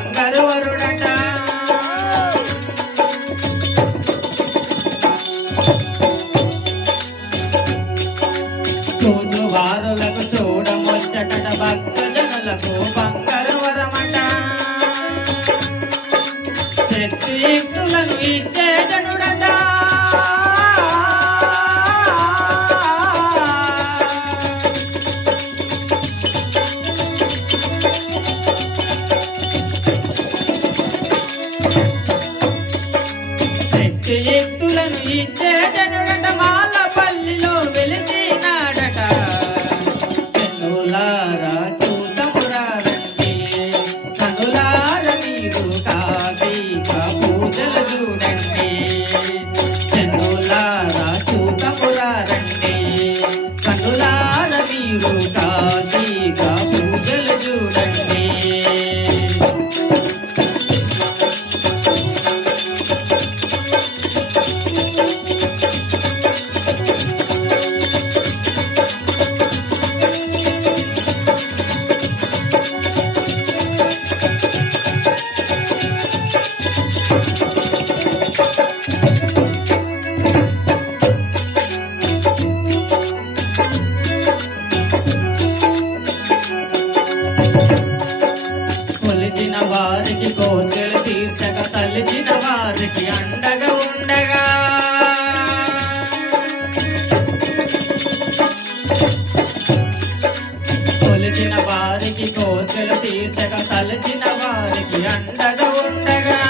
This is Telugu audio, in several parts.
బంగారు వరుడట. చూచువారులకు చూడముచ్చట భక్తజనులకు బంగారు వరమట. శక్తియుక్తులను ఇచ్చే జనుడట. శక్తియుక్తులను ఇచ్చే జనుడట. మాలపల్లిలో వెలిసినాడట. చెన్నులారా చూతమురారండి, కనులార మీరు కార్తీక పూజలు చూడండి. చెన్నులారా చూతమురారండి, కనులార మీరు కార్తీక పూజలు చూడండి. కొలిచిన వారికి కోర్కెలు తీర్చక, తలిచిన వారికి అండగా ఉండగా. కొలిచిన వారికి కోర్కెలు తీర్చక, తలిచిన వారికి అండగా ఉండగా.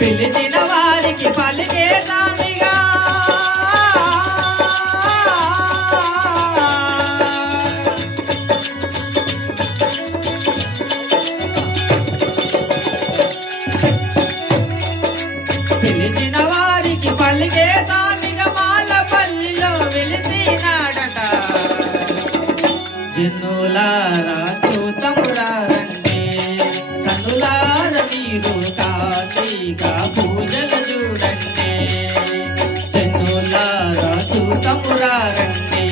పిలిచిన వారికి పలికే స్వామిగా. పిలిచిన వారికి పలికే స్వామిగా మాలపల్లిలో వెలిసినాడట. జనులారా చూతమురారండి, కనులార మీరు కార్తీక పూజలు చూడండి. జనులారా చూతమురారండి,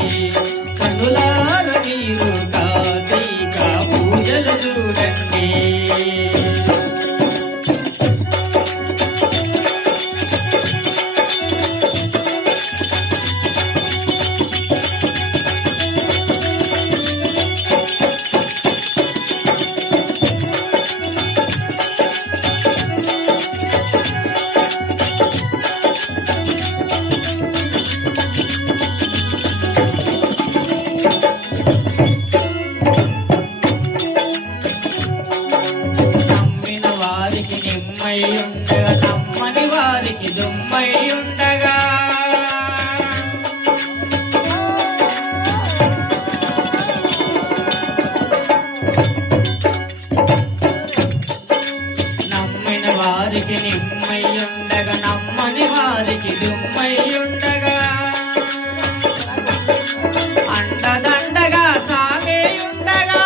కనులార మీరు కార్తీక పూజలు చూడండి. నమ్మిన వారికి నిమ్మై ఉండగా, నమ్మని వారికి దుమ్మై ఉండగా. నమ్మిన వారికి నిమ్మై ఉండగా, నమ్మని వారికి దుమ్మై ఉండగా. అండదండగా సాగే ఉండగా.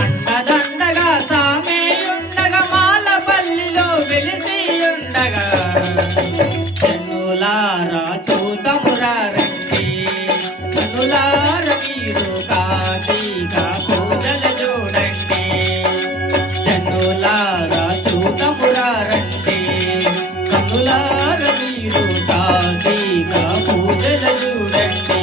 అండదండగా సామే ఉండగా, మాలపల్లిలో వెలిసి ఉండగా. చెన్నులారా చూతమురారండి, కనులార మీరు కార్తీక పూజలు చూడండి. చెన్నులారా చూతమురారండి, కనులార మీరు కార్తీక పూజలు చూడండి.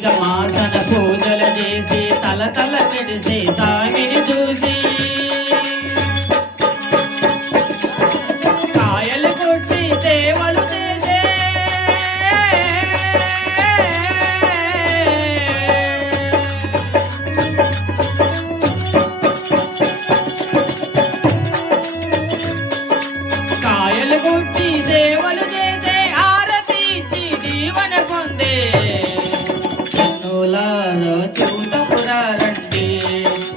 కార్తీక మాసన పూజలు చేసి తల తల మెడిసి స్వామిని చూసి కాయలు కొట్టి సేవలు చేసే కాయలు కొట్టి సేవలు చేసే ఆరతి ఇచ్చి దీవెన పొందే కన్నులారా చూతమురారండి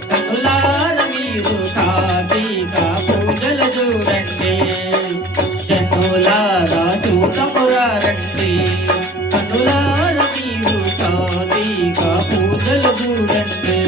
కన్నులార మీరు కార్తీక పూజలు చూడండి కన్నులారా చూతమురారండి కన్నులార మీరు కార్తీక పూజలు చూడండి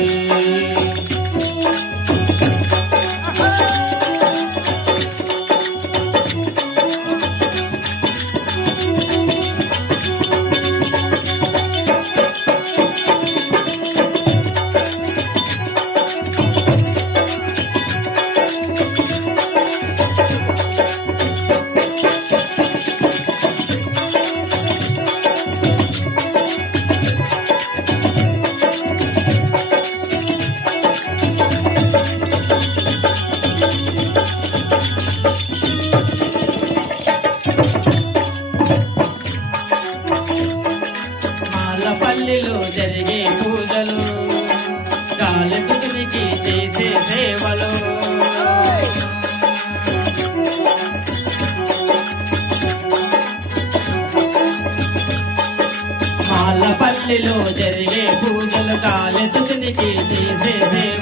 పల్లిలో జరిగే పూజలు కాలసుకునికి చేసే సేవలు పల్లిలో జరిగే పూజలు కాలసుకునికి చేసే సేవలు